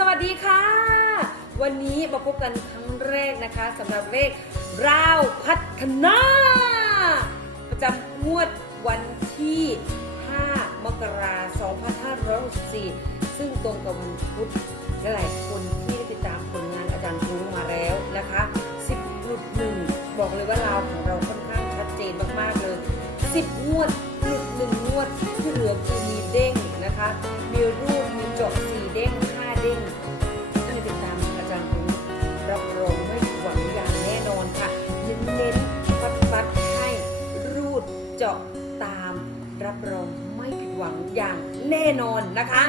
สวัสดีค่ะ วันนี้มาพบกันครั้งแรกนะคะสำหรับเลขราวพัฒนาประจำงวดวันที่ 5 มกราคม2564 ซึ่งตรงกับวันพุธและหลายคนที่ได้ติดตามผลงานอาจารย์รุ้งมาแล้วนะคะ10หลุดหนึ่งบอกเลยว่าลาวของเราค่อนข้างชัดเจนมากๆเลย 10 งวดหลุดหนึ่งงวดที่เหลือคือมีเด้งนะคะ มีรูปมีจาะสี่เด้งห้าเด้ง เจาะตามรับรองไม่ผิดหวังอย่างแน่นอนนะคะ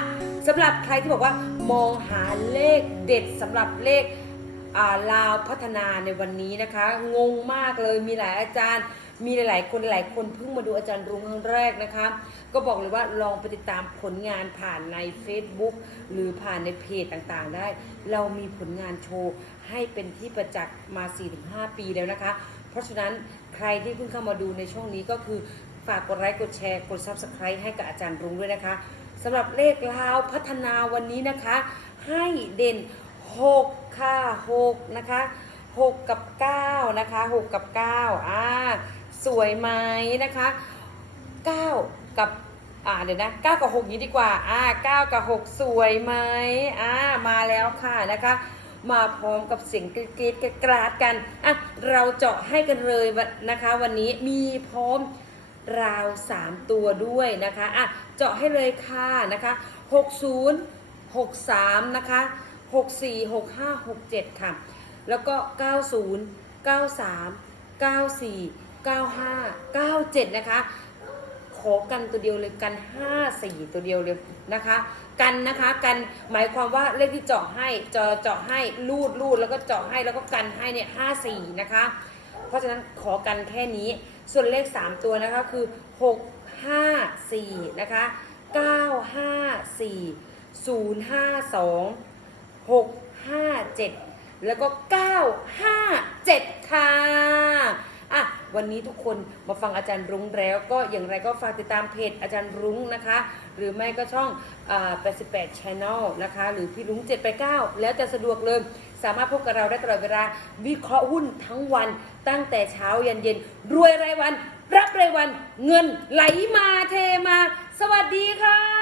สำหรับใครที่บอกว่ามองหาเลขเด็ดสำหรับเลขาลาวพัฒนาในวันนี้นะคะ งงมากเลยมีหลายอาจารย์ มีหลาย ๆ คนหลายคนเพิ่งมาดูอาจารย์รุ้งครั้งแรกนะคะ ก็บอกเลยว่าลองไปติดตามผลงานผ่านใน Facebook หรือผ่านในเพจต่างๆ ได้ เรามีผลงานโชว์ให้เป็นที่ประจักษ์มา 4-5 ปีแล้วนะคะ ราะฉะนั้นใครที่เพิ่งเข้ามาดูในช่วงนี้ก็คือฝากกดไลค์กดแชร์กด Subscribe ให้กับอาจารย์รุ้งด้วยนะคะสำหรับเลขลาวพัฒนาวันนี้นะคะ ให้เด่น 6 ค่ะ 6 นะคะ 6 กับ 9 นะคะ 6 กับ 9 อ่า สวยไหมนะคะ 9 กับ อ่า เดี๋ยวนะ 9 กับ 6 นี้ดีกว่า อ่า 9 กับ 6 สวยไหมอ่า มาแล้วค่ะนะคะ มาพร้อมกับเสียงกรี๊ดๆกราดกันอะเราเจาะให้กันเลยนะคะ วันนี้มีพร้อมราว 3 ตัวด้วยนะคะอะเจาะให้เลยค่ะนะคะ60 63นะคะ64 65 67 ค่ะ แล้วก็ 90 93 94 95 97 นะคะ ขอกันตัวเดียวเลยกัน 5 4 ตัวเดียวเลยนะคะ กันนะคะกันหมายความว่าเลขที่เจาะให้เจาะเจาะให้รูดรูดแล้วก็เจาะให้แล้วก็กันให้เนี่ย5 4นะคะ เพราะฉะนั้นขอกันแค่นี้ ส่วนเลข 3 ตัวนะคะคือ 6 5 4นะคะ9 5 4 0 5 2 6 5 7 แล้วก็ 9 5 7 ค่ะอะ วันนี้ทุกคนมาฟังอาจารย์รุ้งแล้ว ก็อย่างไรก็ฝากติดตามเพจอาจารย์รุ้งนะคะ หรือไม่ก็ช่อง88 Channel นะคะ หรือพี่รุ้ง789แล้วแต่สะดวกเลยสามารถพบกับเราได้ตลอดเวลาวิเคราะห์หุ้นทั้งวันตั้งแต่เช้ายันเย็น รวยรายวัน รับรายวัน เงินไหลมาเทมา สวัสดีค่ะ